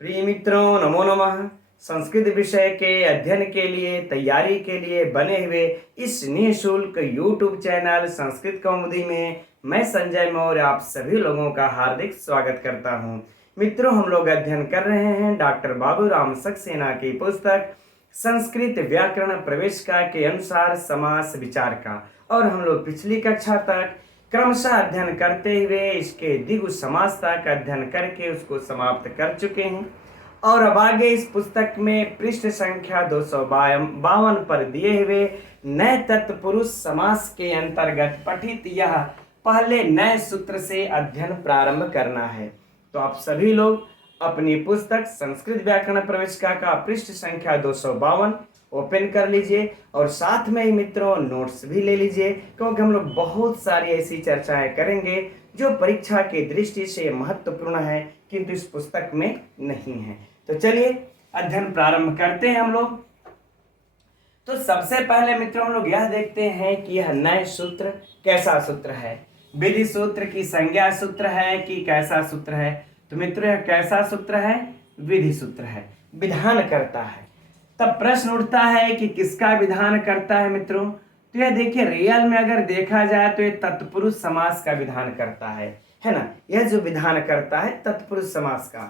प्रिय मित्रों, नमो नमः। संस्कृत विषय के अध्ययन के लिए तैयारी के लिए बने हुए इस निःशुल्क YouTube चैनल संस्कृत कौमुदी में मैं संजय मौर्य आप सभी लोगों का हार्दिक स्वागत करता हूं। मित्रों, हम लोग अध्ययन कर रहे हैं डॉक्टर बाबूराम सक्सेना की पुस्तक संस्कृत व्याकरण प्रवेशिका के अनुसार समास विचार का, और हम लोग पिछली कक्षा तक क्रमशः अध्ययन करते हुए इसके द्विगु समास तक अध्ययन करके उसको समाप्त कर चुके हैं। और अब आगे इस पुस्तक में पृष्ठ संख्या 252 पर दिए हुए नए तत्पुरुष समास के अंतर्गत पठित यह पहले नए सूत्र से अध्ययन प्रारंभ करना है। तो आप सभी लोग अपनी पुस्तक संस्कृत व्याकरण प्रवेशिका का पृष्ठ संख्या 252 ओपन कर लीजिए और साथ में ही मित्रों नोट्स भी ले लीजिए, क्योंकि हम लोग बहुत सारी ऐसी चर्चाएं करेंगे जो परीक्षा की दृष्टि से महत्वपूर्ण है किंतु इस पुस्तक में नहीं है। तो चलिए अध्ययन प्रारंभ करते हैं हम लोग। तो सबसे पहले मित्रों हम लोग यह देखते हैं कि यह नए सूत्र कैसा सूत्र है, विधि सूत्र की संज्ञा सूत्र है कि कैसा सूत्र है। तो मित्रों यह कैसा सूत्र है, विधि सूत्र है, विधान करता है। तब प्रश्न उठता है कि किसका विधान करता है मित्रों। तो यह देखिए, रियल में अगर देखा जाए तो यह तत्पुरुष समास का विधान करता है ना। यह जो विधान करता है तत्पुरुष समास का,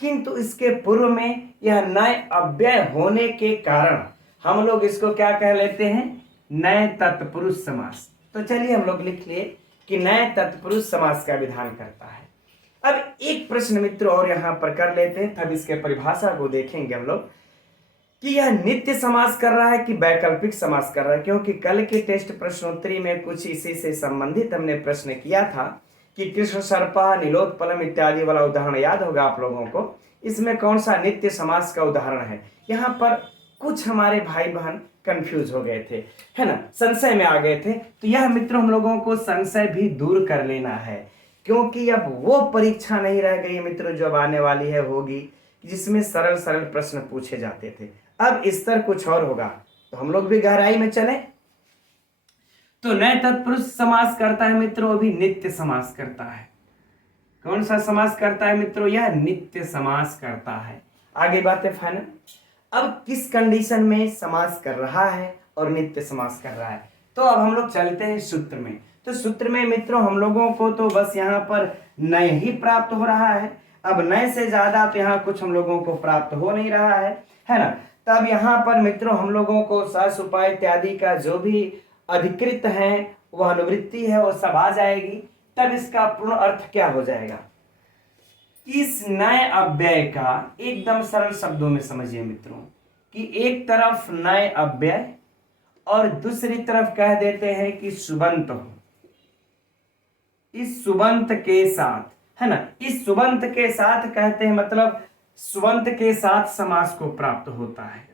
किंतु इसके पूर्व में यह नए अव्यय होने के कारण हम लोग इसको क्या कह लेते हैं, नए तत्पुरुष समास। तो चलिए हम लोग लिख लिए कि नए तत्पुरुष समास का विधान करता है। अब एक प्रश्न मित्रों और यहां पर कर लेते हैं, तब इसके परिभाषा को देखेंगे हम लोग कि यह नित्य समास कर रहा है कि वैकल्पिक समास कर रहा है। क्योंकि कल के टेस्ट प्रश्नोत्तरी में कुछ इसी से संबंधित हमने प्रश्न किया था कि कृष्ण सर्पा नीलोत्पलम इत्यादि वाला उदाहरण याद होगा आप लोगों को। इसमें कौन सा नित्य समास का उदाहरण है, यहाँ पर कुछ हमारे भाई बहन कंफ्यूज हो गए थे, है ना, संशय में आ गए थे। तो यह मित्रों हम लोगों को संशय भी दूर कर लेना है, क्योंकि अब वो परीक्षा नहीं रह गई मित्रों जो अब आने वाली है होगी जिसमें सरल सरल प्रश्न पूछे जाते थे। अब स्तर कुछ और होगा, तो हम लोग भी गहराई में चले। तो नए तत्पुरुष समास करता है मित्रों, अभी नित्य समास करता है। कौन सा समास करता है मित्रों, यह नित्य समास करता है। आगे बात है फाइनल। अब किस कंडीशन में समास कर रहा है और नित्य समास कर रहा है, तो अब हम लोग चलते हैं सूत्र में। तो सूत्र में मित्रों हम लोगों को तो बस यहाँ पर नए ही प्राप्त हो रहा है। अब नए से ज्यादा तो यहाँ कुछ हम लोगों को प्राप्त हो नहीं रहा है ना। तब यहाँ पर मित्रों हम लोगों को सस उपाय इत्यादि का जो भी अधिकृत है वह अनुवृत्ति है वो सब आ जाएगी। तब इसका पूर्ण अर्थ क्या हो जाएगा, इस नए अव्यय का एकदम सरल शब्दों में समझिए मित्रों कि एक तरफ नए अव्यय और दूसरी तरफ कह देते हैं कि सुबंत हो। इस सुबंत के साथ, है ना, इस सुबंत के साथ कहते हैं मतलब सुबंत के साथ समास को प्राप्त होता है।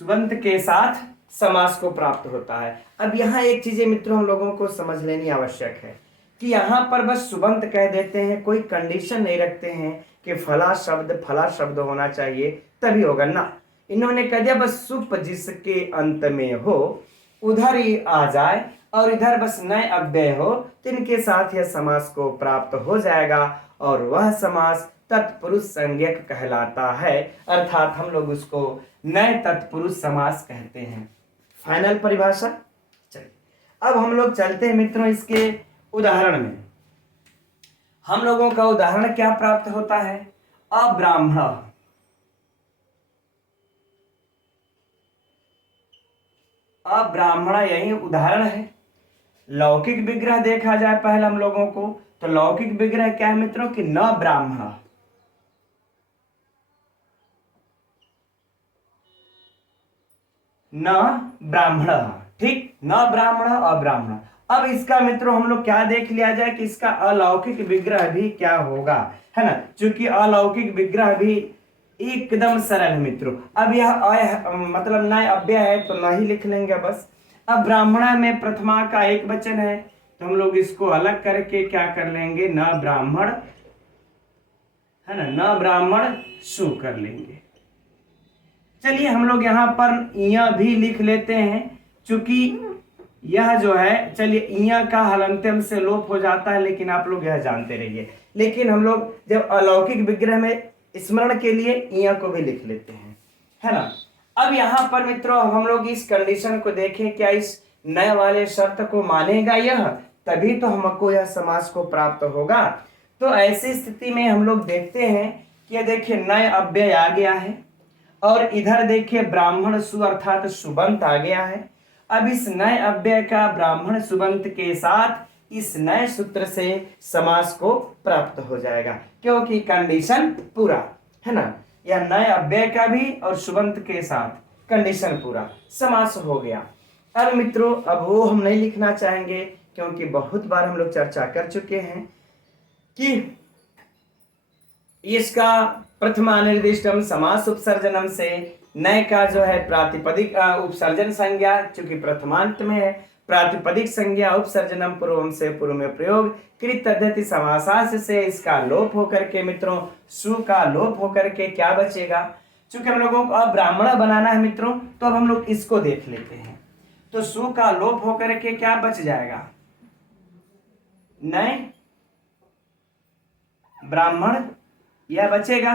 सुबंत के साथ समास को प्राप्त होता है। अब यहाँ एक चीजें मित्रों हम लोगों को समझ लेनी आवश्यक है कि यहाँ पर बस सुबंत कह देते हैं, कोई कंडीशन नहीं रखते हैं कि फला शब्द होना चाहिए तभी होगा ना। इन्होंने कह दिया बस सुप जिसके अंत में हो उधर ही आ जाए और इधर बस नए अव्यय हो, तिनके साथ यह समास को प्राप्त हो जाएगा और वह समास तत्पुरुष संज्ञक कहलाता है, अर्थात हम लोग उसको नए तत्पुरुष समास कहते हैं। फाइनल परिभाषा। चलिए अब हम लोग चलते हैं मित्रों इसके उदाहरण में। हम लोगों का उदाहरण क्या प्राप्त होता है, अब्राह्मण। अब्राह्मण यही उदाहरण है। लौकिक विग्रह देखा जाए पहले हम लोगों को, तो लौकिक विग्रह क्या है मित्रों कि न ब्राह्मण, न ब्राह्मण, ठीक, न ब्राह्मण अब्राह्मण। अब इसका मित्रों हम लोग क्या देख लिया जाए कि इसका अलौकिक विग्रह भी क्या होगा, है ना, क्योंकि अलौकिक विग्रह भी एकदम सरल है मित्रों। अब यह मतलब नए अव्यय है तो न ही लिख लेंगे बस। अब ब्राह्मण में प्रथमा का एक वचन है तो हम लोग इसको अलग करके क्या कर लेंगे, न ब्राह्मण, है ना, न ब्राह्मण सु कर लेंगे। चलिए हम लोग यहाँ पर यह भी लिख लेते हैं, चूंकि यह जो है, चलिए इया का हलंत्यम से लोप हो जाता है, लेकिन आप लोग यह जानते रहिए। लेकिन हम लोग जब अलौकिक विग्रह में स्मरण के लिए इया को भी लिख लेते हैं, है ना। अब यहाँ पर मित्रों हम लोग इस कंडीशन को देखें, क्या इस नए वाले शर्त को मानेगा यह, तभी तो हमको यह समास को प्राप्त होगा। तो ऐसी स्थिति में हम लोग देखते हैं कि देखिए नए अव्यय आ गया है, और इधर देखिए ब्राह्मण सु अर्थात सुबंत आ गया है। अब इस नए अव्यय का ब्राह्मण सुबंत के साथ इस नए सूत्र से समास को प्राप्त हो जाएगा, क्योंकि कंडीशन पूरा है ना। यह नए अव्यय का भी और सुबंत के साथ कंडीशन पूरा, समास हो गया। अब मित्रों अब वो हम नहीं लिखना चाहेंगे, क्योंकि बहुत बार हम लोग चर्चा कर चुके हैं कि इसका प्रथमा निर्दिष्टम समास उपसर्जनम से नए का जो है प्रातिपदिक उपसर्जन संज्ञा, चूंकि प्रथमांत में है, प्रातिपदिक संज्ञा उपसर्जनम पूर्वम से पूर्व में प्रयोग कृत तद्धति समासास से इसका लोप होकर के मित्रों सु का लोप होकर के क्या बचेगा। चूंकि हम लोगों को अब ब्राह्मण बनाना है मित्रों, तो अब हम लोग इसको देख लेते हैं। तो सु का लोप होकर के क्या बच जाएगा, नए ब्राह्मण, यह बचेगा।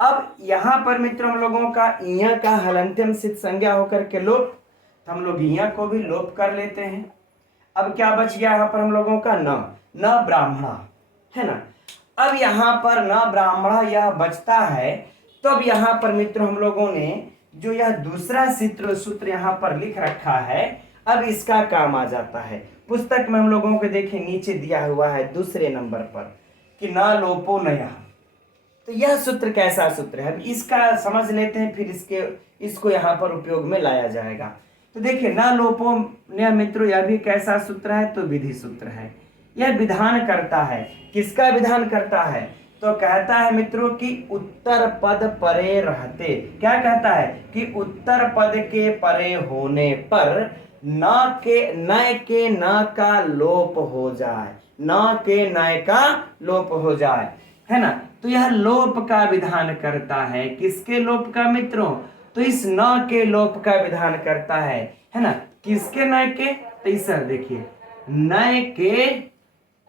अब यहां पर मित्रों हम लोगों का इया का हलंत्यम सिद्ध संज्ञा होकर के लोप, तो हम लोग इया को भी लोप कर लेते हैं। अब क्या बच गया यहाँ पर हम लोगों का न ब्राह्मणा, है ना। अब यहाँ पर न ब्राह्मणा यह बचता है, तो अब यहाँ पर मित्रों हम लोगों ने जो यह दूसरा सूत्र यहाँ पर लिख रखा है, अब इसका काम आ जाता है। पुस्तक में हम लोगों को देखें नीचे दिया हुआ है दूसरे नंबर पर कि न लोपो नया। तो यह सूत्र कैसा सूत्र है, अब इसका समझ लेते हैं, फिर इसको यहाँ पर उपयोग में लाया जाएगा। तो देखिए न लोपो नया मित्रों यह भी कैसा सूत्र है, तो विधि सूत्र है। यह विधान करता है, किसका विधान करता है, तो कहता है मित्रों कि उत्तर पद परे रहते, क्या कहता है कि उत्तर पद के परे होने पर नए के न का लोप हो जाए, न के नए का लोप हो जाए, है ना। तो यह लोप का विधान करता है, किसके लोप का मित्रों, तो इस न के लोप का विधान करता है ना। किसके नए के, तो इस देखिए नए के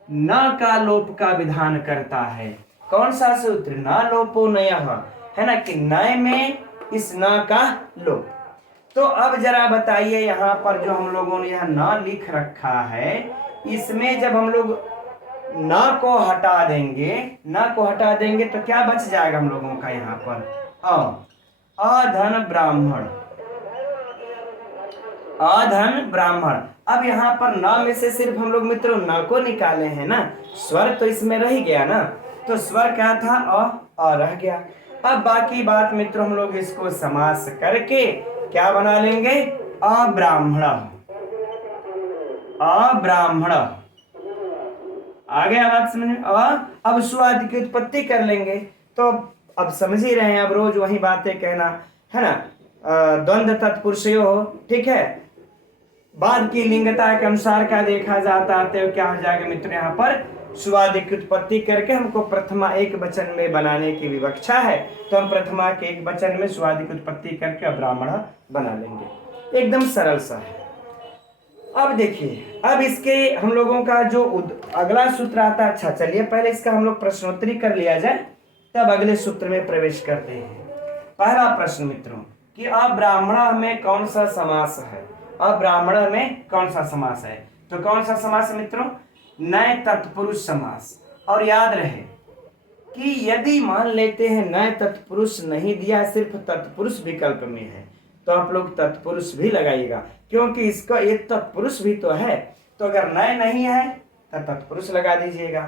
न का लोप का विधान करता है। कौन सा सूत्र, न लोपो नयः, है ना, कि नए में इस न का लोप। तो अब जरा बताइए यहाँ पर जो हम लोगों ने यह न लिख रखा है, इसमें जब हम लोग न को हटा देंगे तो क्या बच जाएगा हम लोगों का यहाँ पर अधन ब्राह्मण, अधन ब्राह्मण। अब यहाँ पर न में से सिर्फ हम लोग मित्रों न को निकाले हैं ना, स्वर तो इसमें रह गया ना, तो स्वर क्या था अ रह गया। अब बाकी बात मित्रों हम लोग इसको समास करके क्या बना लेंगे, अब्राह्मण, अब्राह्मण। आ गया बात समझ में। अब सुआदि की उत्पत्ति कर लेंगे, तो अब समझ ही रहे हैं, अब रोज वही बातें कहना, है ना। द्वंद्व तत्पुरुषयो हो, ठीक है, बाद की लिंगता के अनुसार का देखा जाता है, तो क्या हो जाएगा मित्र, यहाँ पर सुआदि की उत्पत्ति करके हमको प्रथमा एक वचन में बनाने की विवक्षा है, तो हम प्रथमा के एक वचन में सुआदि की उत्पत्ति करके ब्राह्मण बना लेंगे, एकदम सरल सा है। अब देखिए अब इसके हम लोगों का जो अगला सूत्र आता है, अच्छा चलिए पहले इसका हम लोग प्रश्नोत्तरी कर लिया जाए, तब अगले सूत्र में प्रवेश करते हैं। पहला प्रश्न मित्रों कि अब्राह्मण में कौन सा समास है, अब्राह्मण में कौन सा समास है, तो कौन सा समास मित्रों, नए तत्पुरुष समास। और याद रहे कि यदि मान लेते हैं नए तत्पुरुष नहीं दिया, सिर्फ तत्पुरुष विकल्प में है, तो आप लोग तत्पुरुष भी लगाइएगा, क्योंकि इसका एक तत्पुरुष भी तो है, तो अगर नए नहीं है तो तत्पुरुष लगा दीजिएगा।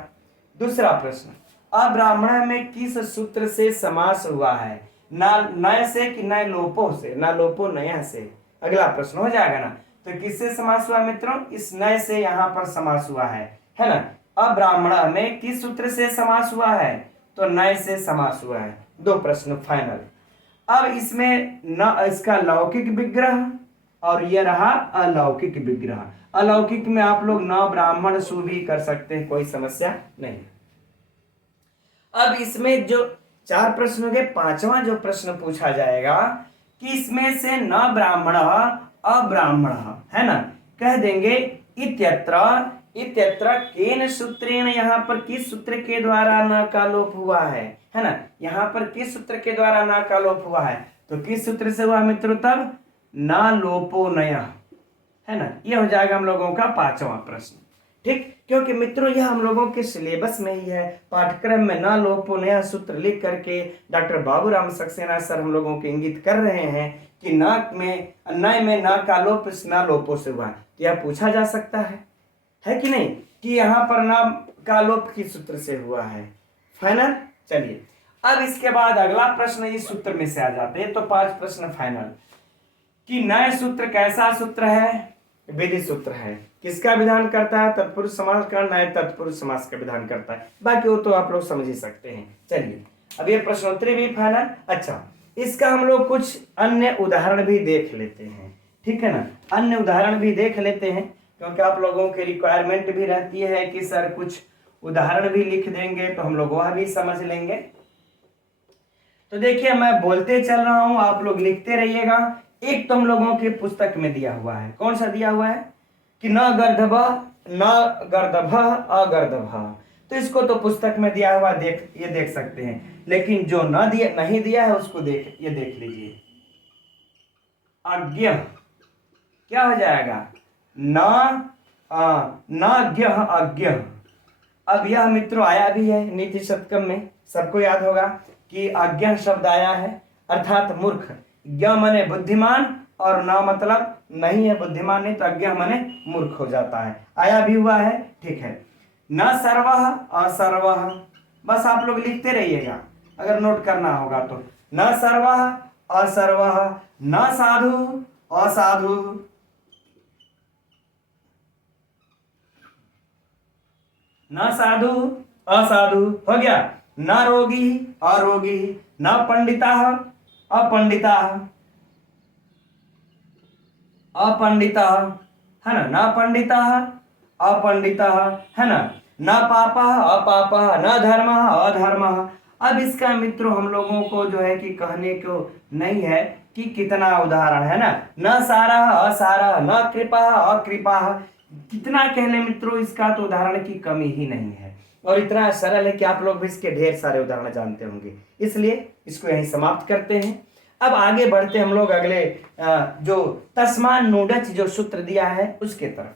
दूसरा प्रश्न, अब्राह्मण में किस सूत्र से समास हुआ है, ना नए से कि नए लोपो से, ना लोपो नया से, अगला प्रश्न हो जाएगा ना। तो किससे समास हुआ मित्रों, इस नए से यहाँ पर समास हुआ है ना। अब्राह्मण में किस सूत्र से समास हुआ है, तो नए से समास हुआ है। दो प्रश्न फाइनल। अब इसमें न इसका लौकिक विग्रह और यह रहा अलौकिक विग्रह। अलौकिक में आप लोग न ब्राह्मण सु भी कर सकते हैं, कोई समस्या नहीं। अब इसमें जो चार प्रश्न हो गए, पांचवा जो प्रश्न पूछा जाएगा कि इसमें से न ब्राह्मण अब्राह्मण, है ना। कह देंगे इत्यत्र, इत्यत्र केन सूत्रेण, यहाँ पर किस सूत्र के द्वारा न का लोप हुआ है ना। यहाँ पर किस सूत्र के द्वारा न का लोप हुआ है, तो किस सूत्र से हुआ मित्रों, तब न लोपो नया, है ना। यह हो जाएगा हम लोगों का 5वां प्रश्न। ठीक, क्योंकि मित्रों यह हम लोगों के सिलेबस में ही है, पाठ्यक्रम में न लोपो नया सूत्र लिख करके डॉक्टर बाबूराम सक्सेना सर हम लोगों को इंगित कर रहे हैं कि नय में न का लोप इस न लोपो से हुआ। यह पूछा जा सकता है कि नहीं, कि यहाँ पर न का लोप किस सूत्र से हुआ है। फाइनल। चलिए अब इसके बाद अगला प्रश्न इस सूत्र में से आ जाते हैं, तो 5 प्रश्न फाइनल। कि नए सूत्र कैसा सूत्र है, विधि सूत्र है। किसका विधान करता है, तत्पुरुष समास का, नए तत्पुरुष समास का विधान करता है। बाकी वो तो आप लोग समझ ही सकते हैं। चलिए अब ये प्रश्नोत्तरी भी फाइनल। अच्छा, इसका हम लोग कुछ अन्य उदाहरण भी देख लेते हैं, ठीक है ना। अन्य उदाहरण भी देख लेते हैं, क्योंकि आप लोगों की रिक्वायरमेंट भी रहती है कि सर कुछ उदाहरण भी लिख देंगे, तो हम लोग वह भी समझ लेंगे। तो देखिए मैं बोलते चल रहा हूं, आप लोग लिखते रहिएगा। एक तो हम लोगों के पुस्तक में दिया हुआ है, कौन सा दिया हुआ है, कि न गर्दभ न गर्दभ अगर्दभ। तो इसको तो पुस्तक में दिया हुआ ये देख सकते हैं, लेकिन जो नहीं दिया है उसको ये देख लीजिए। अज्ञ क्या हो जाएगा, न अज्ञ। अब यह मित्रों आया भी है नीति शतकम में, सबको याद होगा कि अज्ञ शब्द आया है, अर्थात मूर्ख। ज्ञ माने बुद्धिमान और न मतलब नहीं है बुद्धिमान, नहीं तो अज्ञ माने मूर्ख हो जाता है, आया भी हुआ है। ठीक है, न सर्वः असर्वः, बस आप लोग लिखते रहिएगा अगर नोट करना होगा तो। न सर्वः असर्वः, न साधु असाधु, न साधु असाधु हो गया। न रोगी अरोगी, न पंडिता अपंडिता, अपंडिता, है ना, न पंडिता अपंडिता, है ना, न पापा अपापा, न धर्म अधर्म। अब इसका मित्रों हम लोगों को जो है कि कहने को नहीं है कि कितना उदाहरण है ना, न सारा असारा, न कृपा अकृपा, कितना कह ले मित्रों, इसका तो उदाहरण की कमी ही नहीं है। और इतना सरल है कि आप लोग भी इसके ढेर सारे उदाहरण जानते होंगे, इसलिए इसको यहीं समाप्त करते हैं। अब आगे बढ़ते हम लोग अगले जो तस्मान नूडच जो सूत्र दिया है उसके तरफ,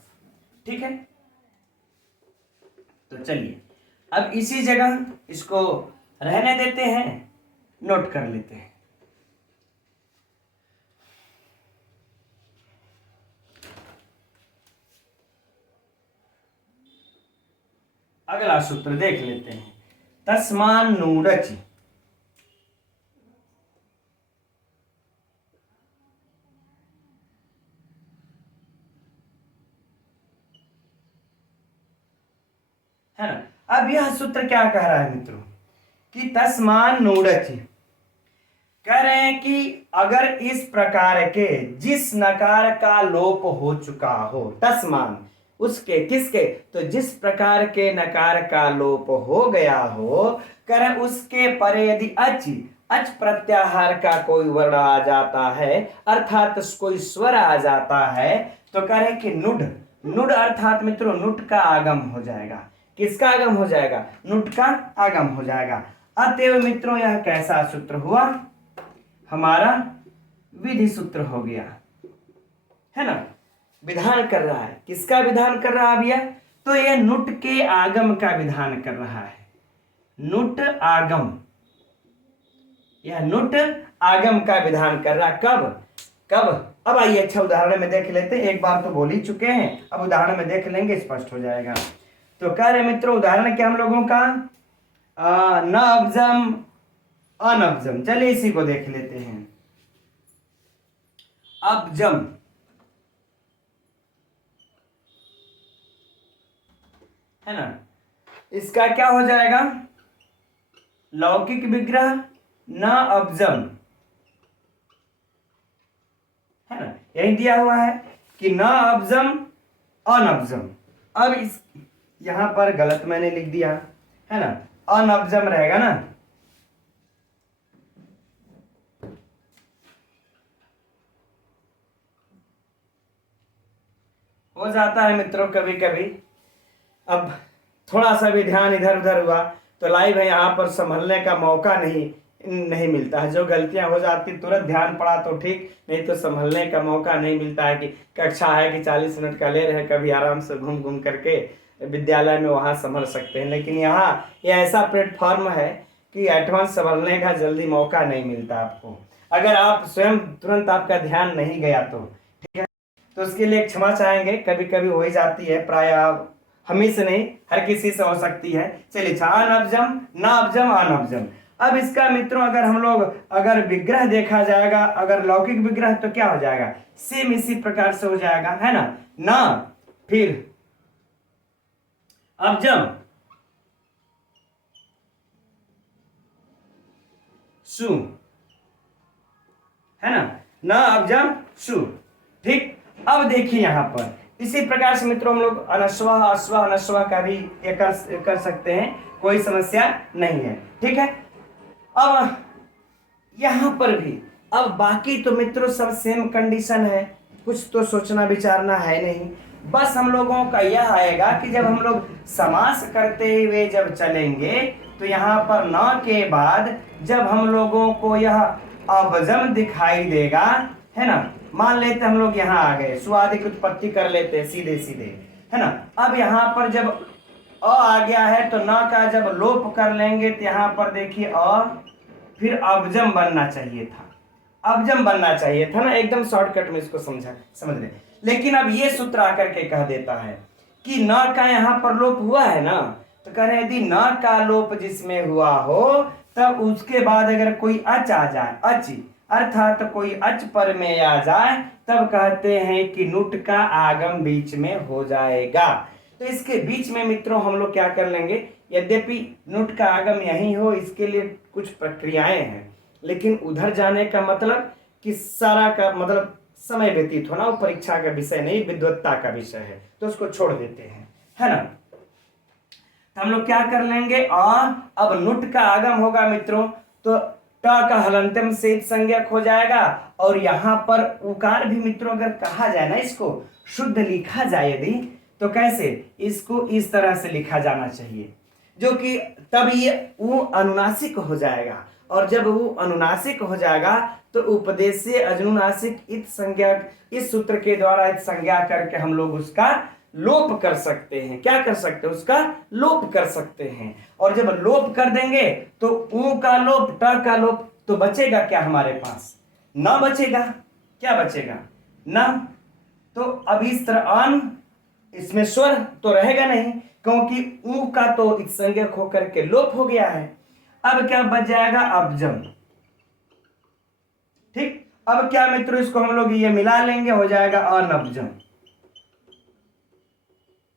ठीक है। तो चलिए अब इसी जगह इसको रहने देते हैं, नोट कर लेते हैं। अगला सूत्र देख लेते हैं, तस्मान नूडच। है ना। अब यह सूत्र क्या कह रहा है मित्रों, कि तस्मान नूडच, कह रहे हैं कि अगर इस प्रकार के जिस नकार का लोप हो चुका हो, तस्मान उसके किसके, तो जिस प्रकार के नकार का लोप हो गया हो, कर उसके परे यदि अच प्रत्याहार का कोई वर्ण आ जाता है, अर्थात कोई स्वर आ जाता है, तो करे कि नुड, नुड अर्थात मित्रों नुट का आगम हो जाएगा। किसका आगम हो जाएगा, नुट का आगम हो जाएगा। अतएव मित्रों यह कैसा सूत्र हुआ, हमारा विधि सूत्र हो गया, है ना। विधान कर रहा है, किसका विधान कर रहा है भैया, तो यह नुट के आगम का विधान कर रहा है। नुट आगम, यह नुट आगम का विधान कर रहा है। कब कब, अब आइए अच्छा उदाहरण में देख लेते हैं, एक बार तो बोल ही चुके हैं, अब उदाहरण में देख लेंगे, स्पष्ट हो जाएगा। तो कह रहे मित्रों उदाहरण क्या हम लोगों का, न अब्जम अनब्जम। चलिए इसी को देख लेते हैं। अब्जम, है ना, इसका क्या हो जाएगा, लौकिक विग्रह न अब्जम, है ना, यही दिया हुआ है कि न अब्जम अनब्जम। अब इस यहां पर गलत मैंने लिख दिया, है ना, अनब्जम रहेगा ना, हो जाता है मित्रों कभी कभी। अब थोड़ा सा भी ध्यान इधर उधर हुआ तो लाइव है, यहाँ पर संभलने का मौका नहीं नहीं मिलता है। जो गलतियां हो जाती तुरंत ध्यान पड़ा तो ठीक, नहीं तो संभलने का मौका नहीं मिलता है कि कक्षा है कि 40 मिनट का ले रहे हैं, कभी आराम से घूम घूम करके विद्यालय में वहाँ संभल सकते हैं। लेकिन यहाँ ये ऐसा प्लेटफॉर्म है कि एडवांस संभलने का जल्दी मौका नहीं मिलता आपको, अगर आप स्वयं तुरंत आपका ध्यान नहीं गया तो। ठीक है, तो उसके लिए क्षमा चाहेंगे, कभी कभी हो ही जाती है, प्राय हम ही से नहीं हर किसी से हो सकती है। चलिए, अनबजम नाबजम अनबजम। अब इसका मित्रों अगर हम लोग अगर विग्रह देखा जाएगा, अगर लौकिक विग्रह तो क्या हो जाएगा, सेम इसी प्रकार से हो जाएगा, है ना फिर अबजम सु, है ना अबजम सु। ठीक, अब देखिए यहां पर इसी प्रकार से मित्रों हम लोग अनस्वा अश्वा अनस्वा का भी ये कर सकते हैं, कोई समस्या नहीं है। ठीक है, अब यहां पर भी अब बाकी तो मित्रों सब सेम कंडीशन है, कुछ तो सोचना विचारना है नहीं। बस हम लोगों का यह आएगा कि जब हम लोग समास करते हुए जब चलेंगे तो यहाँ पर न के बाद जब हम लोगों को यह अबजम दिखाई देगा, है ना, मान लेते हम लोग यहाँ आ गए, सुआदि की उत्पत्ति कर लेते हैं सीधे सीधे, है ना। अब यहाँ पर जब आ गया है तो न का जब लोप कर लेंगे तो यहाँ पर देखिए फिर अबजम बनना चाहिए था, अबजम बनना चाहिए था ना, एकदम शॉर्टकट में इसको समझ रहे। लेकिन अब ये सूत्र आकर के कह देता है कि न का यहाँ पर लोप हुआ है ना, तो कह रहे यदि न का लोप जिसमें हुआ हो तब उसके बाद अगर कोई अच आ जाए, अच अर्थात कोई अच पर में आ जाए, तब कहते हैं कि नुट का आगम बीच में हो जाएगा। तो इसके बीच में मित्रों हम लोग क्या कर लेंगे, यद्यपि नुट का आगम यही हो इसके लिए कुछ प्रक्रियाएं हैं, लेकिन उधर जाने का मतलब कि सारा का मतलब समय व्यतीत होना, वो परीक्षा का विषय नहीं, विद्वत्ता का विषय है, तो उसको छोड़ देते हैं, है ना। तो हम लोग क्या कर लेंगे, अब नुट का आगम होगा मित्रों तो ट का हलंतम सेज संज्ञक हो जाएगा, और यहां पर उकार भी मित्रों अगर कहा जाए ना, इसको शुद्ध लिखा जाए यदि, तो कैसे, इसको इस तरह से लिखा जाना चाहिए, जो कि तब ये वो अनुनासिक हो जाएगा, और जब वो अनुनासिक हो जाएगा तो उपदेश से अनुनासिक इत संज्ञा, इस सूत्र के द्वारा इत संज्ञा करके हम लोग उसका लोप कर सकते हैं। क्या कर सकते हैं, उसका लोप कर सकते हैं। और जब लोप कर देंगे तो ऊ का लोप ट का लोप, तो बचेगा क्या हमारे पास, न बचेगा, क्या बचेगा न। तो अब इस तरह अन, इसमें स्वर तो रहेगा नहीं क्योंकि ऊ का तो इस संज्ञक होकर के लोप हो गया है। अब क्या बच जाएगा, अबजम। ठीक, अब क्या मित्रों, इसको हम लोग ये मिला लेंगे, हो जाएगा अनबजम।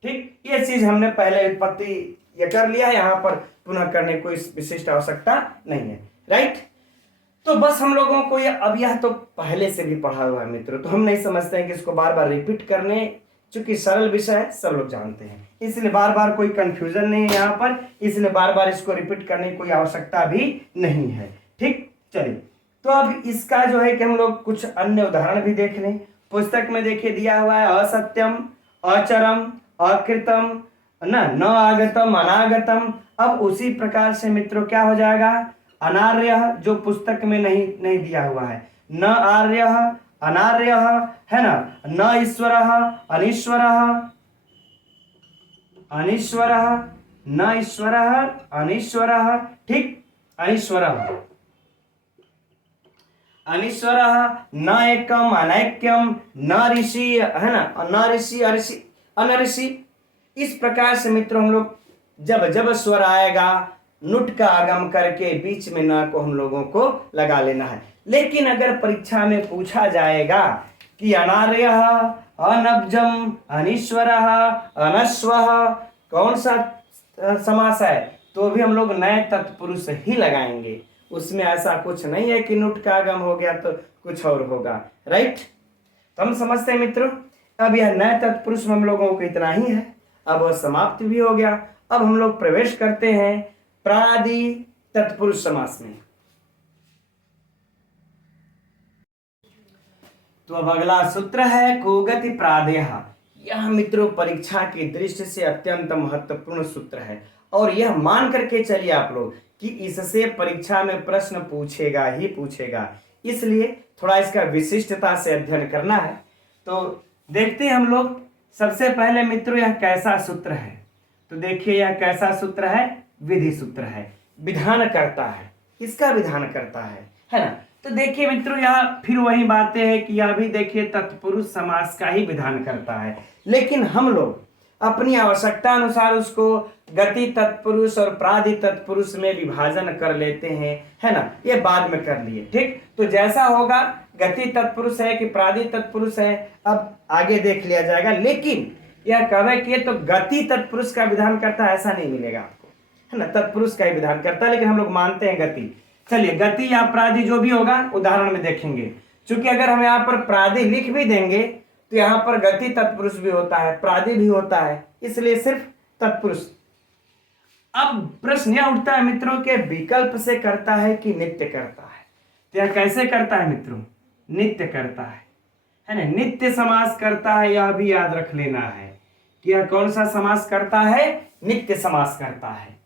ठीक, ये चीज हमने पहले उत्पत्ति ये कर लिया, यहां पर पुनः करने कोई विशिष्ट आवश्यकता नहीं है, राइट। तो बस हम लोगों को ये, अब यह तो पहले से भी पढ़ा हुआ है मित्रों, तो हम नहीं समझते हैं कि इसको बार बार रिपीट करने, चूंकि सरल विषय है, सब लोग जानते हैं, इसलिए बार बार कोई कंफ्यूजन नहीं है यहाँ पर, इसलिए बार बार इसको रिपीट करने की कोई आवश्यकता भी नहीं है। ठीक, चलिए, तो अब इसका जो है कि हम लोग कुछ अन्य उदाहरण भी देख लें। पुस्तक में देखिए दिया हुआ है असत्यम, अचरम, अकृतम, न आगतम, अनागतम। अब उसी प्रकार से मित्रों क्या हो जाएगा, अनार्य, जो पुस्तक में नहीं दिया हुआ है, न आर्य अनार्य, है ना, न ईश्वर अनीश्वर, अनीश्वर न ईश्वर अनीश्वर। ठीक, अनीश्वर अनीश्वर, न एकम अनैक्यम, न ऋषि, है ना, न ऋषि अऋषि अनऋषि। इस प्रकार से मित्रों हम लोग जब जब स्वर आएगा नुट का आगम करके बीच में न को हम लोगों को लगा लेना है। लेकिन अगर परीक्षा में पूछा जाएगा कि अनार्य, अनब्जम, अनीश्वर, अनस्व कौन सा समास है, तो भी हम लोग नए तत्पुरुष ही लगाएंगे। उसमें ऐसा कुछ नहीं है कि नुट का आगम हो गया तो कुछ और होगा, राइट। तो हम समझते हैं मित्रों, अब यह नए तत्पुरुष हम लोगों को इतना ही है, अब वह समाप्त भी हो गया। अब हम लोग प्रवेश करते हैं प्रादि तत्पुरुष समास में। तो अब अगला सूत्र है कुगति प्रादेह। यह मित्रों परीक्षा की दृष्टि से अत्यंत महत्वपूर्ण सूत्र है और यह मान करके चलिए आप लोग कि इससे परीक्षा में प्रश्न पूछेगा ही पूछेगा, इसलिए थोड़ा इसका विशिष्टता से अध्ययन करना है। तो देखते हैं हम लोग सबसे पहले मित्रों यह कैसा सूत्र है। तो देखिए यह कैसा सूत्र है, विधि सूत्र है, विधान करता है, इसका विधान करता है ना। तो देखिए मित्रों यहाँ फिर वही बातें हैं कि यह भी देखिए तत्पुरुष समास का ही विधान करता है, लेकिन हम लोग अपनी आवश्यकता अनुसार उसको गति तत्पुरुष और प्रादि तत्पुरुष में विभाजन कर लेते हैं, है ना। ये बाद में कर लिए, ठीक। तो जैसा होगा गति तत्पुरुष है कि प्रादि तत्पुरुष है, अब आगे देख लिया जाएगा। लेकिन यह कब कि तो गति तत्पुरुष का विधान करता है ऐसा नहीं मिलेगा आपको, है ना। तत्पुरुष का ही विधान करता है, लेकिन हम लोग मानते हैं गति। चलिए गति या प्रादि जो भी होगा उदाहरण में देखेंगे। क्योंकि अगर हम यहाँ पर प्रादि लिख भी देंगे तो यहाँ पर गति तत्पुरुष भी होता है, प्रादि भी होता है, इसलिए सिर्फ तत्पुरुष। अब प्रश्न यह उठता है मित्रों के विकल्प से करता है कि नित्य करता है। तो यह कैसे करता है मित्रों, नित्य करता है ना। नित्य समास करता है, यह भी याद रख लेना है कि यह कौन सा समास करता है, नित्य समास करता है।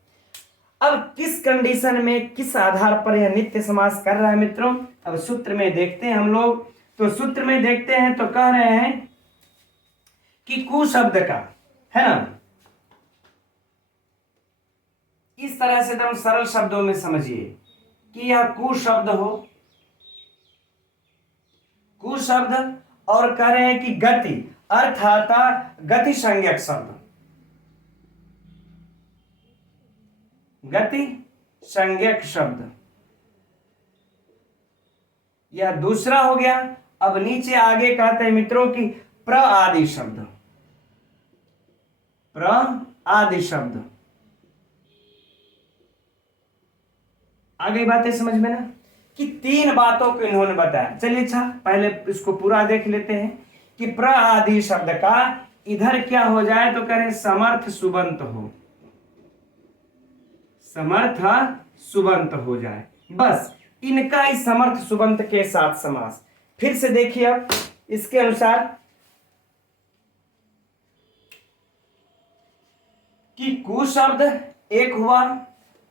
अब किस कंडीशन में किस आधार पर यह नित्य समास कर रहा है मित्रों, अब सूत्र में देखते हैं हम लोग। तो सूत्र में देखते हैं तो कह रहे हैं कि कु शब्द का, है ना, इस तरह से एकदम सरल शब्दों में समझिए कि यह कु शब्द हो, कु शब्द, और कह रहे हैं कि गति अर्थात गति संज्ञक शब्द, गति संज्ञक शब्द, यह दूसरा हो गया। अब नीचे आगे कहते हैं मित्रों की प्र आदि शब्द, प्र आदि शब्द। आ गई बातें समझ में ना, कि तीन बातों को इन्होंने बताया। चलिए अच्छा पहले इसको पूरा देख लेते हैं कि प्र आदि शब्द का इधर क्या हो जाए तो करें समर्थ सुबंत हो, समर्थ सुबंत हो जाए, बस इनका ही समर्थ सुबंत के साथ समास। फिर से देखिए अब इसके अनुसार कि कु शब्द एक हुआ,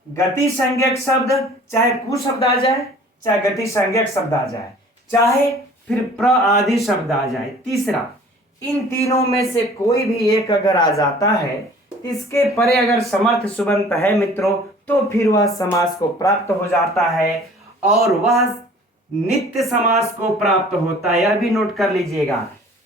गति संज्ञक शब्द, चाहे कु शब्द आ जाए चाहे गति संज्ञक शब्द आ जाए, चाहे फिर प्र आदि शब्द आ जाए, तीसरा, इन तीनों में से कोई भी एक अगर आ जाता है, इसके परे अगर समर्थ सुबंत है मित्रों, तो फिर वह समास को प्राप्त हो जाता है और वह नित्य समास को प्राप्त होता है। यह भी नोट कर लीजिएगा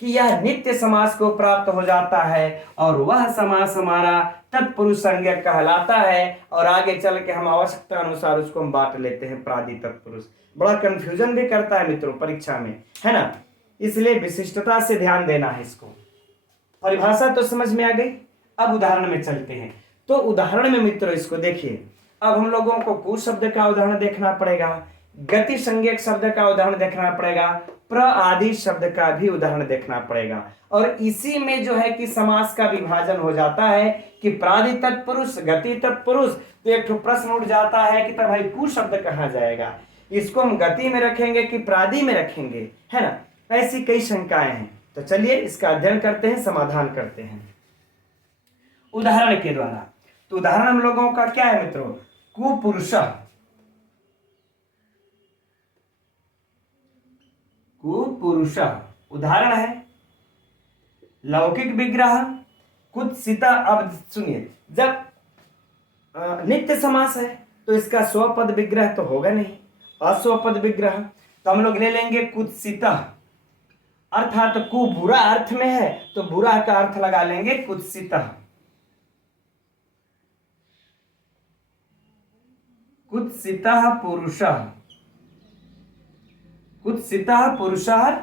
कि यह नित्य समास को प्राप्त हो जाता है और वह समास हमारा तत्पुरुष संज्ञक कहलाता है। और आगे चल के हम आवश्यकता अनुसार उसको हम बांट लेते हैं प्रादि तत्पुरुष। बड़ा कंफ्यूजन भी करता है मित्रों परीक्षा में, है ना, इसलिए विशिष्टता से ध्यान देना है इसको। परिभाषा तो समझ में आ गई, अब उदाहरण में चलते हैं। तो उदाहरण में मित्रों इसको देखिए, अब हम लोगों को कु शब्द का उदाहरण देखना पड़ेगा, गति संज्ञक शब्द का उदाहरण देखना पड़ेगा, प्र आदि शब्द का भी उदाहरण देखना पड़ेगा। और इसी में जो है कि समास का विभाजन हो जाता है कि प्रादि तत्पुरुष, गति तत्पुरुष। तो एक प्रश्न उठ जाता है कि तब भाई कु शब्द कहाँ जाएगा, इसको हम गति में रखेंगे कि प्रादि में रखेंगे, है ना। ऐसी कई शंकाएं हैं। तो चलिए इसका अध्ययन करते हैं, समाधान करते हैं उदाहरण के द्वारा। तो उदाहरण हम लोगों का क्या है मित्रों, कुपुरुषः, कुपुरुषः उदाहरण है। लौकिक विग्रह कुत्सिता। अब सुनिए, जब नित्य समास है तो इसका स्वपद विग्रह तो होगा नहीं, अस्वपद विग्रह। तो हम लोग ले लेंगे कुत्सिता, अर्थात कु बुरा अर्थ में है तो बुरा का अर्थ लगा लेंगे कुत्सिता, कुत्सितः पुरुषः, कुत्सितः पुरुषः।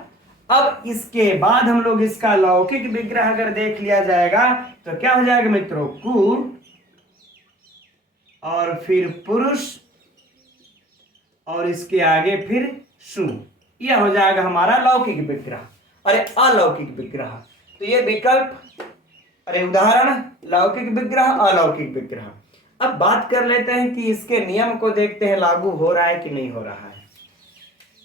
अब इसके बाद हम लोग इसका लौकिक विग्रह अगर देख लिया जाएगा तो क्या हो जाएगा मित्रों, कु और फिर पुरुष और इसके आगे फिर शु, यह हो जाएगा हमारा लौकिक विग्रह। अरे अलौकिक विग्रह, तो ये विकल्प, अरे उदाहरण लौकिक विग्रह अलौकिक विग्रह। अब बात कर लेते हैं कि इसके नियम को देखते हैं लागू हो रहा है कि नहीं हो रहा है।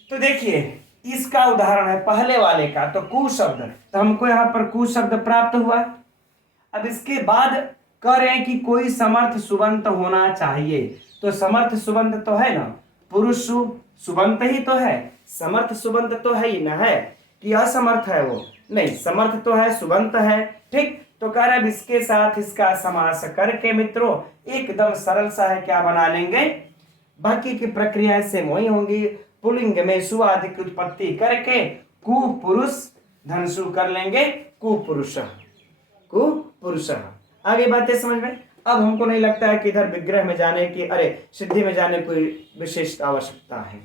तो देखिए इसका उदाहरण है पहले वाले का, तो कु शब्द, तो हमको यहाँ पर कु शब्द प्राप्त हुआ। अब इसके बाद कह रहे हैं कि कोई समर्थ सुबंत होना चाहिए, तो समर्थ सुबंत तो है ना, पुरुष सुबंत ही तो है, समर्थ सुबंत तो है ही ना, है कि असमर्थ है वो, नहीं समर्थ तो है, सुबंत है, ठीक। तो कह रहे हैं इसके साथ इसका समास करके मित्रों एकदम सरल सा है, क्या बना लेंगे, बाकी की प्रक्रियाएं सेम वही होंगी, पुल्लिंग में सु आदि की उत्पत्ति करके कुपुरुष धनसु कर लेंगे, कुपुरुष कुपुरुष। आगे बातें समझ में। अब हमको नहीं लगता है कि इधर विग्रह में जाने की, अरे सिद्धि में जाने कोई विशेष आवश्यकता है।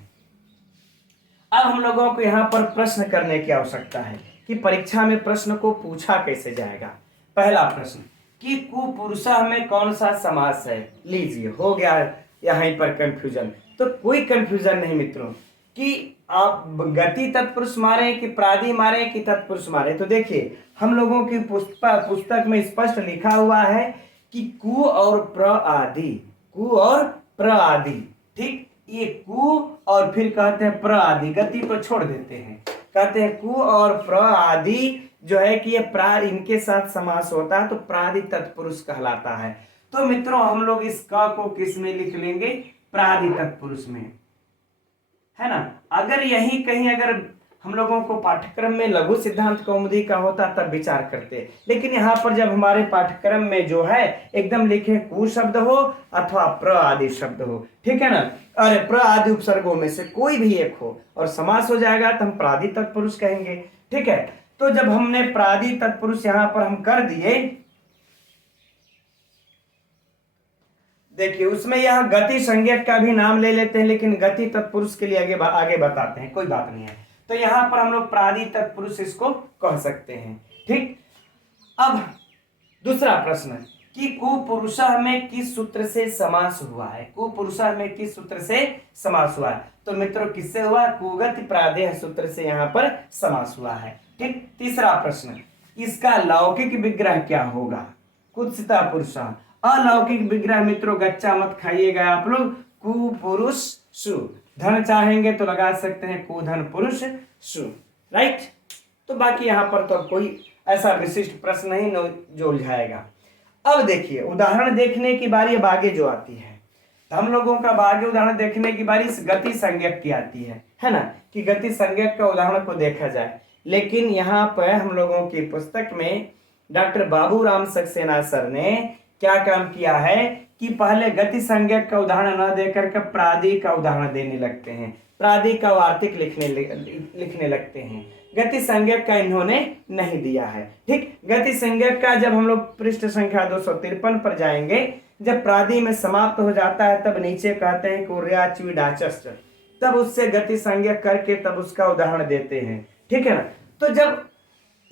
अब हम लोगों को यहाँ पर प्रश्न करने की आवश्यकता है कि परीक्षा में प्रश्न को पूछा कैसे जाएगा। पहला प्रश्न कि कुपुरुष में कौन सा समास है, लीजिए हो गया यहाँ पर कंफ्यूजन। तो कोई कंफ्यूजन नहीं मित्रों कि आप गति तत्पुरुष मारे कि प्रादि मारे कि तत्पुरुष मारे। तो देखिए हम लोगों की पुस्तक में स्पष्ट लिखा हुआ है कि कु और प्र आदि, कु और प्र आदि, ठीक। ये कु और फिर कहते हैं प्र आदि, गति को छोड़ देते हैं, कहते हैं कु और प्र आदि जो है कि ये प्रा इनके साथ समास होता है तो प्रादि तत्पुरुष कहलाता है। तो मित्रों हम लोग इस क को किस में लिख लेंगे, प्रादि तत्पुरुष में, है ना। अगर यही कहीं अगर हम लोगों को पाठ्यक्रम में लघु सिद्धांत कौमुदी का होता तब विचार करते, लेकिन यहाँ पर जब हमारे पाठ्यक्रम में जो है एकदम लिखे कु शब्द हो अथवा प्र आदि शब्द हो, ठीक है ना, अरे प्र आदि उपसर्गों में से कोई भी एक हो और समास हो जाएगा तो हम प्रादि तत्पुरुष कहेंगे, ठीक है। तो जब हमने प्रादि तत्पुरुष यहाँ पर हम कर दिए, देखिए उसमें यहाँ गति संज्ञक का भी नाम ले लेते हैं, लेकिन गति तत्पुरुष के लिए आगे बताते हैं, कोई बात नहीं है। तो यहाँ पर हम लोग प्रादि तत्पुरुष इसको कह सकते हैं, ठीक। अब दूसरा प्रश्न कि कुपुरुष में किस सूत्र से समास हुआ है, कुपुरुष में किस सूत्र से समास हुआ है। तो मित्रों किससे हुआ, कुगति प्रादेय सूत्र से यहाँ पर समास हुआ है, ठीक। तीसरा प्रश्न इसका लौकिक विग्रह क्या होगा, कुत्सिता पुरुष। अलौकिक विग्रह मित्रों गच्चा मत खाइएगा आप लोग, कुपुरुष सु, धन चाहेंगे तो लगा सकते हैं कुधन पुरुष सु, राइट। तो बाकी यहाँ पर तो कोई ऐसा विशिष्ट प्रश्न नहीं जो उलझाएगा। अब देखिए उदाहरण देखने की बारी अब आगे जो आती है, तो हम लोगों का आगे उदाहरण देखने की बारी इस गति संज्ञक की आती है ना, कि गति संज्ञक का उदाहरण को देखा जाए। लेकिन यहाँ पर हम लोगों की पुस्तक में डॉक्टर बाबूराम सक्सेना सर ने क्या काम किया है कि पहले गति संज्ञक का उदाहरण न देकर के प्रादि का उदाहरण देने लगते हैं, प्रादि का वार्तिक लिखने लगते हैं, गति संज्ञक का इन्होंने नहीं दिया है, ठीक। गति संज्ञक का जब हम लोग पृष्ठ संख्या 253 पर जाएंगे, जब प्रादि में समाप्त हो जाता है तब नीचे कहते हैं कुर्याचुडाचश्च, तब उससे गति संज्ञक करके तब उसका उदाहरण देते हैं, ठीक है ना। तो जब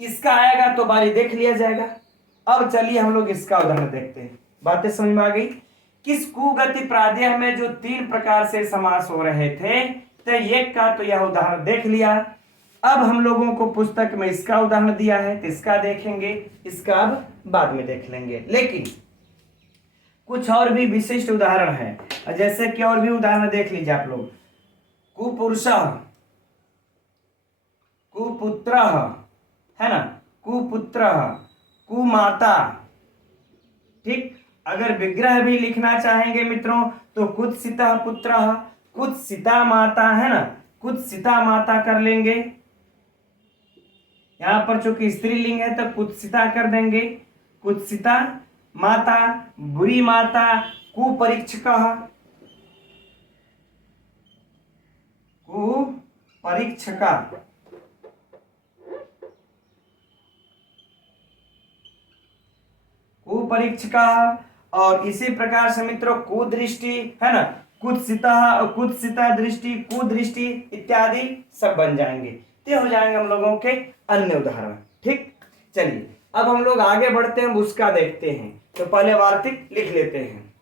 इसका आएगा तो बारी देख लिया जाएगा। अब चलिए हम लोग इसका उदाहरण देखते हैं, बातें समझ में आ गई। किस कुगति प्रादेय में जो 3 प्रकार से समास हो रहे थे, तो एक का तो यह उदाहरण देख लिया। अब हम लोगों को पुस्तक में इसका उदाहरण दिया है तो इसका देखेंगे, इसका अब बाद में देख लेंगे। लेकिन कुछ और भी विशिष्ट उदाहरण है, जैसे कि और भी उदाहरण देख लीजिए आप लोग, कुपुरुष, कुपुत्र, है ना, कुपुत्र, कुमाता, ठीक। अगर विग्रह भी लिखना चाहेंगे मित्रों तो कुत्सिता पुत्र, कुत्सिता माता, है ना, कुत्सिता माता कर लेंगे। यहां पर चूंकि स्त्रीलिंग है तो कुत्सिता कर देंगे, कुत्सिता माता, बुरी माता, कुपरीक्षक, कुपरीक्षका, कुपरीक्षका। और इसी प्रकार से मित्रों कुदृष्टि, है ना, कुत्सिता, कुत्सिता दृष्टि, कुदृष्टि इत्यादि सब बन जाएंगे, ते हो जाएंगे हम लोगों के अन्य उदाहरण, ठीक। चलिए अब हम लोग आगे बढ़ते हैं, उसका देखते हैं। तो पहले वार्तिक लिख लेते हैं।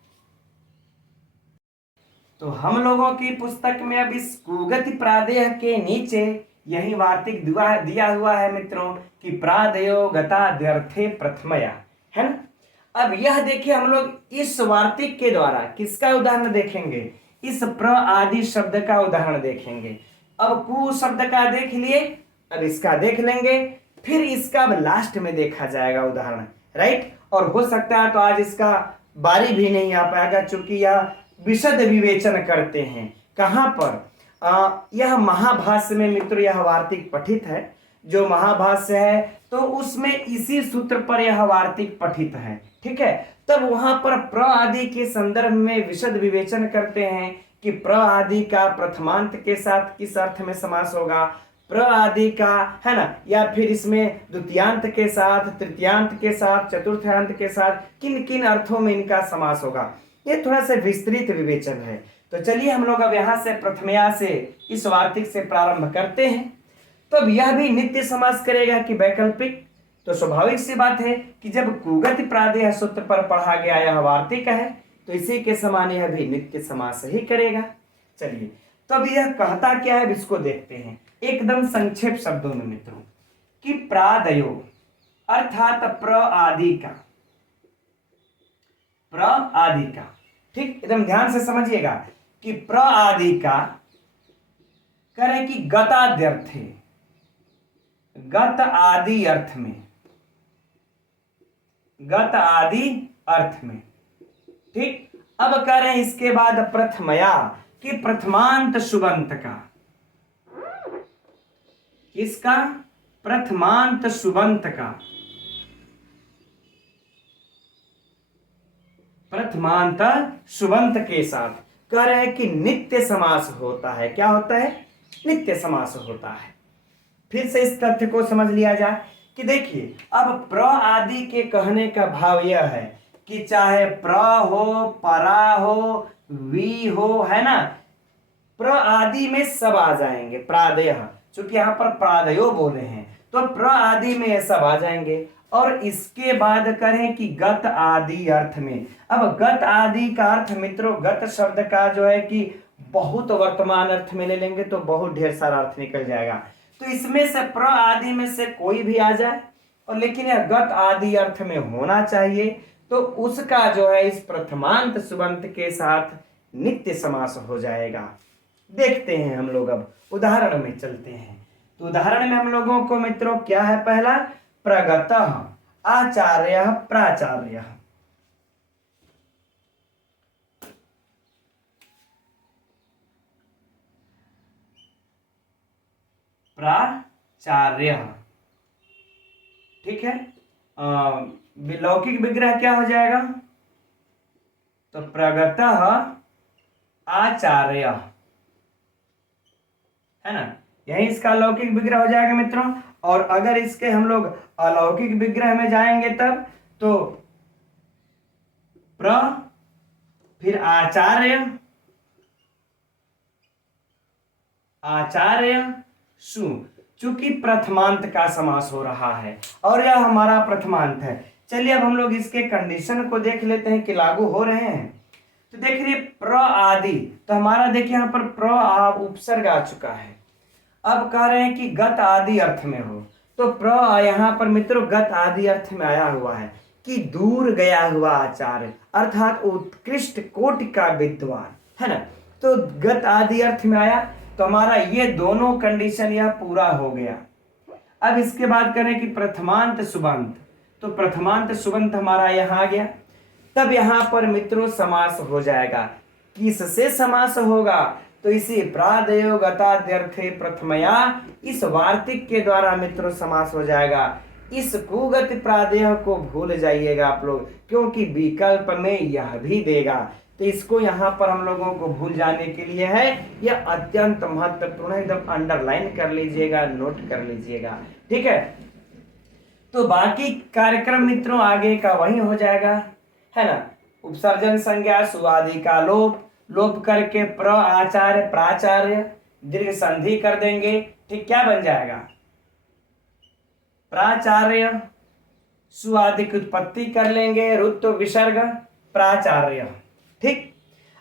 तो हम लोगों की पुस्तक में अब इस कुगति प्रादेय के नीचे यही वार्तिक दिया हुआ है मित्रों कि प्रादेयो गताद्यर्थे प्रथमया, है ना। अब यह देखिए हम लोग इस वार्तिक के द्वारा किसका उदाहरण देखेंगे, इस प्र आदि शब्द का उदाहरण देखेंगे। अब कु शब्द का देख लिए, अब इसका देख लेंगे, फिर इसका अब लास्ट में देखा जाएगा उदाहरण, राइट। और हो सकता है तो आज इसका बारी भी नहीं आ पाएगा, चूंकि यह विशद विवेचन करते हैं कहां पर, यह महाभाष्य में मित्रों, यह वार्तिक पठित है। जो महाभाष्य है तो उसमें इसी सूत्र पर यह वार्तिक पठित है, ठीक है। तब वहां पर प्र आदि के संदर्भ में विशद विवेचन करते हैं कि प्र आदि का प्रथमांत के साथ किस अर्थ में समास होगा, प्र आदि का, है ना, या फिर इसमें द्वितीयांत के साथ, तृतीयांत के साथ, चतुर्थांत के साथ किन किन अर्थों में इनका समास होगा। ये थोड़ा सा विस्तृत विवेचन है। तो चलिए हम लोग अब यहां से प्रथमया से इस वार्तिक से प्रारंभ करते हैं। तो अब यह भी नित्य समास करेगा कि वैकल्पिक, तो स्वाभाविक सी बात है कि जब कुगति प्रादेय सूत्र पर पढ़ा गया यह वार्तिक है तो इसी के समान यह भी नित्य समास ही करेगा। चलिए तो अब यह कहता क्या है इसको देखते हैं एकदम संक्षेप शब्दों में मित्रों, कि प्रादयो अर्थात प्र आदि का, प्र आदि का, ठीक, एकदम ध्यान से समझिएगा कि प्र आदि का करें कि गताद्यर्थे, गत आदि अर्थ में, गत आदि अर्थ में, ठीक। अब करें इसके बाद प्रथमया कि प्रथमांत सुबंत का, किसका, प्रथमांत सुबंत का, प्रथमांत सुबंत के साथ कह रहे हैं कि नित्य समास होता है। क्या होता है, नित्य समास होता है। फिर से इस तथ्य को समझ लिया जाए कि देखिए अब प्र आदि के कहने का भाव यह है कि चाहे प्र हो, परा हो, वी हो, है ना, प्र आदि में सब आ जाएंगे, प्रादय, चूंकि यहां पर प्रादयो बोले हैं तो प्र आदि में ये सब आ जाएंगे। और इसके बाद करें कि गत आदि अर्थ में। अब गत आदि का अर्थ मित्रों, गत शब्द का जो है कि बहुत वर्तमान अर्थ में ले लेंगे तो बहुत ढेर सारा अर्थ निकल जाएगा। तो इसमें से प्र आदि में से कोई भी आ जाए, और लेकिन यह गत आदि अर्थ में होना चाहिए, तो उसका जो है इस प्रथमांत सुबंत के साथ नित्य समास हो जाएगा। देखते हैं हम लोग, अब उदाहरण में चलते हैं। तो उदाहरण में हम लोगों को मित्रों क्या है, पहला प्रगतः आचार्यः प्राचार्यः, प्राचार्य, ठीक है। लौकिक विग्रह क्या हो जाएगा, तो प्रगतः आचार्य, है ना, यही इसका लौकिक विग्रह हो जाएगा मित्रों। और अगर इसके हम लोग अलौकिक विग्रह में जाएंगे तब तो प्र, फिर आचार्य, आचार्य सु, चूंकि प्रथमांत का समास हो रहा है और यह हमारा प्रथमांत है। चलिए अब हम लोग इसके कंडीशन को देख लेते हैं कि लागू हो रहे हैं। तो देख रही प्र आदि, तो हमारा देखिए यहाँ पर प्र उपसर्ग आ चुका है। अब कह रहे हैं कि गत आदि अर्थ में हो, तो प्र यहाँ पर मित्रों गत आदि अर्थ में आया हुआ है कि दूर गया हुआ आचार्य, अर्थात उत्कृष्ट कोटि का विद्वान, है ना। तो गत आदि अर्थ में आया, तो हमारा ये दोनों कंडीशन यह पूरा हो गया। अब इसके बाद करें कि प्रथमांत सुबंत, तो प्रथमांत सुबंत हमारा यहाँ आ गया। तब यहाँ पर मित्रों समास हो जाएगा, किससे समास होगा, तो इसी प्रादेयो गताद्यर्थे प्रथमया, इस वार्तिक के द्वारा मित्रों समास हो जाएगा। इस कुगत प्रादेय को भूल जाइएगा आप लोग, क्योंकि विकल्प में यह भी देगा, तो इसको यहाँ पर हम लोगों को भूल जाने के लिए है, यह अत्यंत महत्वपूर्ण है, एकदम अंडरलाइन कर लीजिएगा, नोट कर लीजिएगा, ठीक है। तो बाकी कार्यक्रम मित्रों आगे का वही हो जाएगा, है ना। उपसर्जन संज्ञा सुआदि का लोप, लोप करके प्र आचार्य प्राचार्य, दीर्घ संधि कर देंगे, ठीक, क्या बन जाएगा, प्राचार्य, सुआदि की उत्पत्ति कर लेंगे, रुत्व विसर्ग प्राचार्य, ठीक।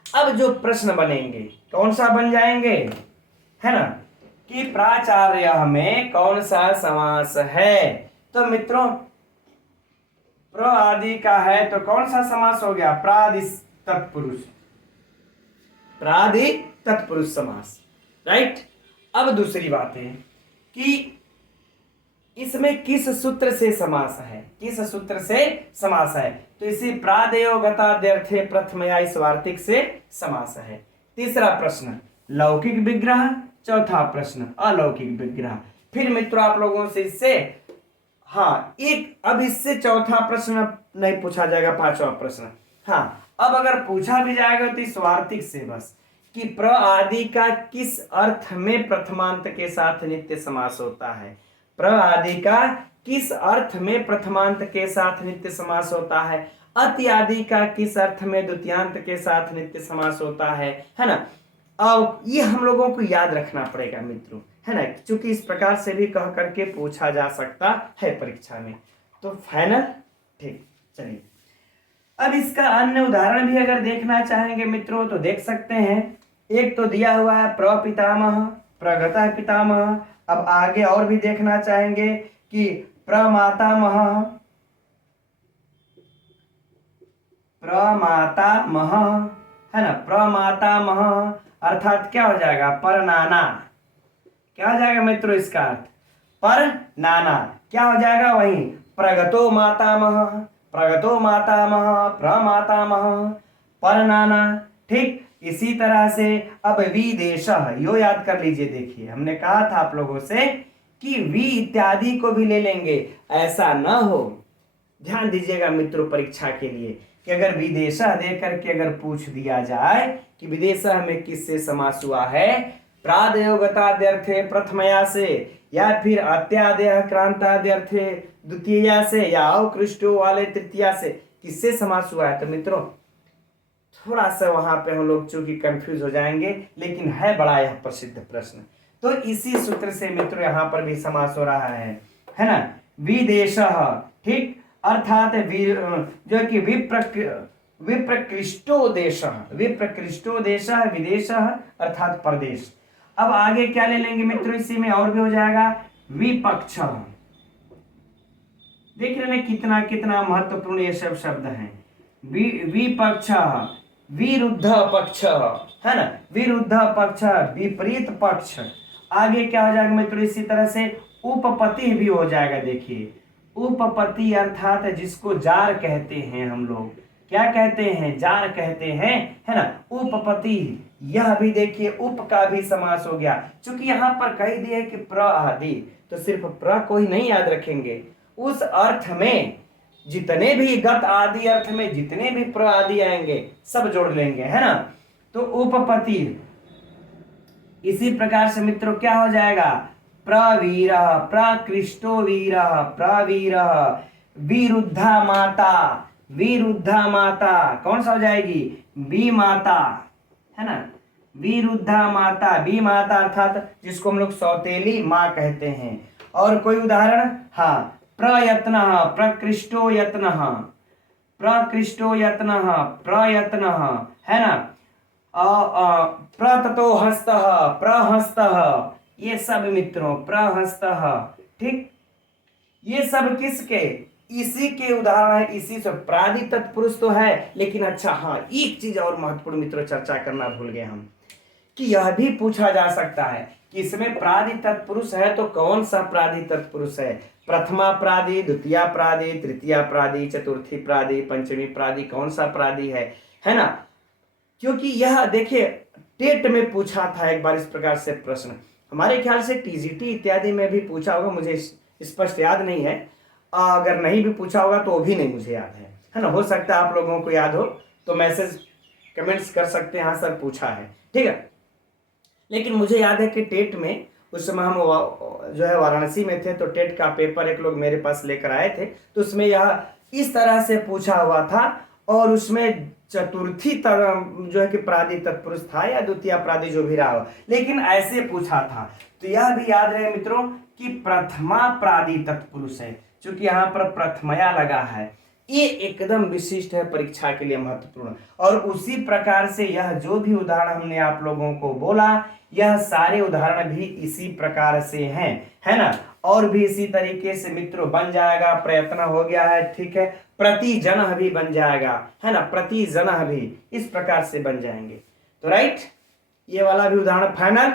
अब जो प्रश्न बनेंगे कौन सा बन जाएंगे, है ना, कि प्राचार्य में कौन सा समास है। तो मित्रों प्र आदि का है तो कौन सा समास हो गया, प्रादि तत्पुरुष, प्रादि तत्पुरुष समास, राइट। अब दूसरी बात है कि इसमें किस सूत्र से समास है, किस सूत्र से समास है, तो इसी प्रादेयोगताद्यर्थे प्रथमया इस वार्तिक से समास है। तीसरा प्रश्न लौकिक विग्रह, चौथा प्रश्न अलौकिक विग्रह। फिर मित्रों आप लोगों से इससे अब इससे चौथा प्रश्न नहीं पूछा जाएगा, पांचवा प्रश्न। अब अगर पूछा भी जाएगा तो इस वार्तिक से बस कि प्र आदि का किस अर्थ में प्रथमांत के साथ नित्य समास होता है, प्र आदि का किस अर्थ में प्रथमांत के साथ नित्य समास होता है, अति आदि का किस अर्थ में द्वितीयांत के साथ नित्य समास होता है ना। और ये हम लोगों को याद रखना पड़ेगा मित्रों, है ना, क्योंकि इस प्रकार से भी कह करके पूछा जा सकता है परीक्षा में। तो फाइनल, ठीक, चलिए अब इसका अन्य उदाहरण भी अगर देखना चाहेंगे मित्रों तो देख सकते हैं। एक तो दिया हुआ है प्रपितामह, प्रगता पितामह। अब आगे और भी देखना चाहेंगे कि प्रमातामह, प्रमातामह, है ना, प्रमातामह अर्थात क्या हो जाएगा, पर नाना। क्या हो जाएगा मित्रों इसका अर्थ, पर नाना। क्या हो जाएगा वही प्रगतो मातामह, प्रगतो मातामह, प्रमातामह, पर नाना। ठीक, इसी तरह से अब विदेशः, यो याद कर लीजिए। देखिए हमने कहा था आप लोगों से कि वि इत्यादि को भी ले लेंगे, ऐसा न हो, ध्यान दीजिएगा मित्रों परीक्षा के लिए कि अगर विदेशः दे करके अगर पूछ दिया जाए कि विदेशः में किससे समास हुआ है, प्रादेयोगताद्यर्थे प्रथमया से, या फिर अत्यादेय क्रांताद्यर्थे द्वितीया से, या अवकृष्टो वाले तृतीया से, किससे समास हुआ है। तो मित्रों थोड़ा सा वहां पे हम लोग चूंकि कंफ्यूज हो जाएंगे, लेकिन है बड़ा यह प्रसिद्ध प्रश्न। तो इसी सूत्र से मित्रों यहाँ पर भी समास हो रहा है ना, विदेशः। ठीक, अर्थात जो कि विप्रकृष्टो देशः, विप्रकृष्टो देशः विदेशः अर्थात प्रदेश। अब आगे क्या ले लेंगे मित्रों, इसी में और भी हो जाएगा विपक्ष। देख रहे हैं कितना कितना महत्वपूर्ण ये सब शब्द हैं। विपक्ष, विरुद्ध पक्ष, है ना, विरुद्ध पक्ष, विपरीत पक्ष। आगे क्या हो जाएगा मित्रों, इसी तरह से उपपति भी हो जाएगा। देखिए उपपति अर्थात जिसको जार कहते हैं हम लोग, क्या कहते हैं, जार कहते हैं, है ना, उपपति। यह भी देखिए उप का भी समास हो गया, क्योंकि यहाँ पर कह दिया है कि प्र आदि, तो सिर्फ प्र को ही नहीं याद रखेंगे, उस अर्थ में जितने भी गत आदि अर्थ में जितने भी प्र आदि आएंगे सब जोड़ लेंगे, है ना। तो उपपति। इसी प्रकार से मित्रों क्या हो जाएगा, प्रवीर, प्रकृष्टो वीर, प्रवीर, विरुद्धा माता, विरुद्धा माता कौन सा हो जाएगी, बी माता, है ना, विरुद्धा माता, बी माता अर्थात जिसको हम लोग सौतेली माँ कहते हैं। और कोई उदाहरण, प्रयत्न, प्रकृष्टो यत्न, प्रकृष्टो यत्न, प्रयत्न, है ना, प्रततो हस्तः, प्रहस्तः, ये सब मित्रों प्रहस्तः। ठीक, ये सब किसके, इसी के उदाहरण है, इसी से प्रादि तत्पुरुष तो है, लेकिन अच्छा एक चीज और महत्वपूर्ण मित्रों चर्चा करना भूल गए हम, कि यह भी पूछा जा सकता है कि इसमें प्रादि तत्पुरुष है तो कौन सा प्रादि तत्पुरुष है, प्रथमा प्रादि, द्वितीय प्रादि, तृतीय प्रादि, चतुर्थी प्रादि, पंचमी प्रादि, कौन सा प्रादि है ना। क्योंकि यह देखिए टेट में पूछा था एक बार इस प्रकार से प्रश्न, हमारे ख्याल से टीजीटी इत्यादि में भी पूछा होगा, मुझे स्पष्ट याद नहीं है। अगर नहीं भी पूछा होगा तो भी नहीं मुझे याद है ना, हो सकता है आप लोगों को याद हो तो मैसेज कमेंट्स कर सकते हैं, हाँ सर पूछा है, ठीक है। लेकिन मुझे याद है कि टेट में उस समय हम जो है वाराणसी में थे, तो टेट का पेपर एक लोग मेरे पास लेकर आए थे, तो उसमें यह इस तरह से पूछा हुआ था, और उसमें चतुर्थी जो है कि प्रादि तत्पुरुष था या द्वितीय प्रादि जो भी रहा हो, लेकिन ऐसे पूछा था। तो यह भी याद रहे मित्रों कि प्रथमा प्रादि तत्पुरुष है, क्योंकि यहाँ पर प्रथमया लगा है, ये एकदम विशिष्ट है, परीक्षा के लिए महत्वपूर्ण। और उसी प्रकार से यह जो भी उदाहरण हमने आप लोगों को बोला, यह सारे उदाहरण भी इसी प्रकार से हैं, है ना। और भी इसी तरीके से मित्रों बन जाएगा, प्रयत्न हो गया है, ठीक है, प्रतिजन भी बन जाएगा, है ना, प्रतिजन भी इस प्रकार से बन जाएंगे। तो राइट, ये वाला भी उदाहरण फाइनल।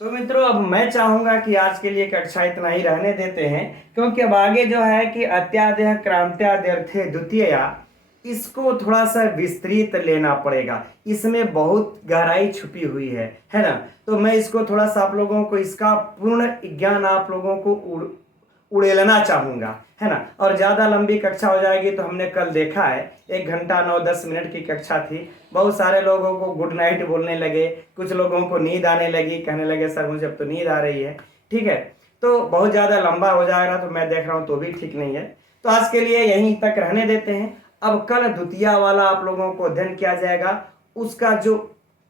तो मित्रों अब मैं चाहूंगा कि आज के लिए कक्षा इतना ही रहने देते हैं, क्योंकि अब आगे जो है कि अत्यादेह क्रांत्याद्यर्थे द्वितीया, इसको थोड़ा सा विस्तृत लेना पड़ेगा। इसमें बहुत गहराई छुपी हुई है ना। तो मैं इसको थोड़ा सा आप लोगों को इसका पूर्ण ज्ञान आप लोगों को उड़ेलना चाहूंगा, है ना। और ज़्यादा लंबी कक्षा हो जाएगी तो हमने कल देखा है 1 घंटा 9-10 मिनट की कक्षा थी। बहुत सारे लोगों को गुड नाइट बोलने लगे, कुछ लोगों को नींद आने लगी, कहने लगे सर मुझे अब तो नींद आ रही है। ठीक है, तो बहुत ज़्यादा लंबा हो जाएगा तो मैं देख रहा हूँ तो भी ठीक नहीं है। तो आज के लिए यहीं तक रहने देते हैं। अब कल द्वितीय वाला आप लोगों को अध्ययन किया जाएगा, उसका जो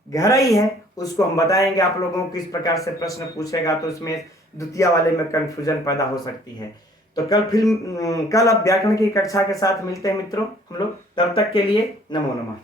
गहराई है उसको हम बताएंगे आप लोगों को। किस प्रकार से प्रश्न पूछेगा तो इसमें द्वितीय वाले में कंफ्यूजन पैदा हो सकती है। तो कल अब व्याकरण की कक्षा के साथ मिलते हैं मित्रों हम लोग। तब तक के लिए नमो नमः।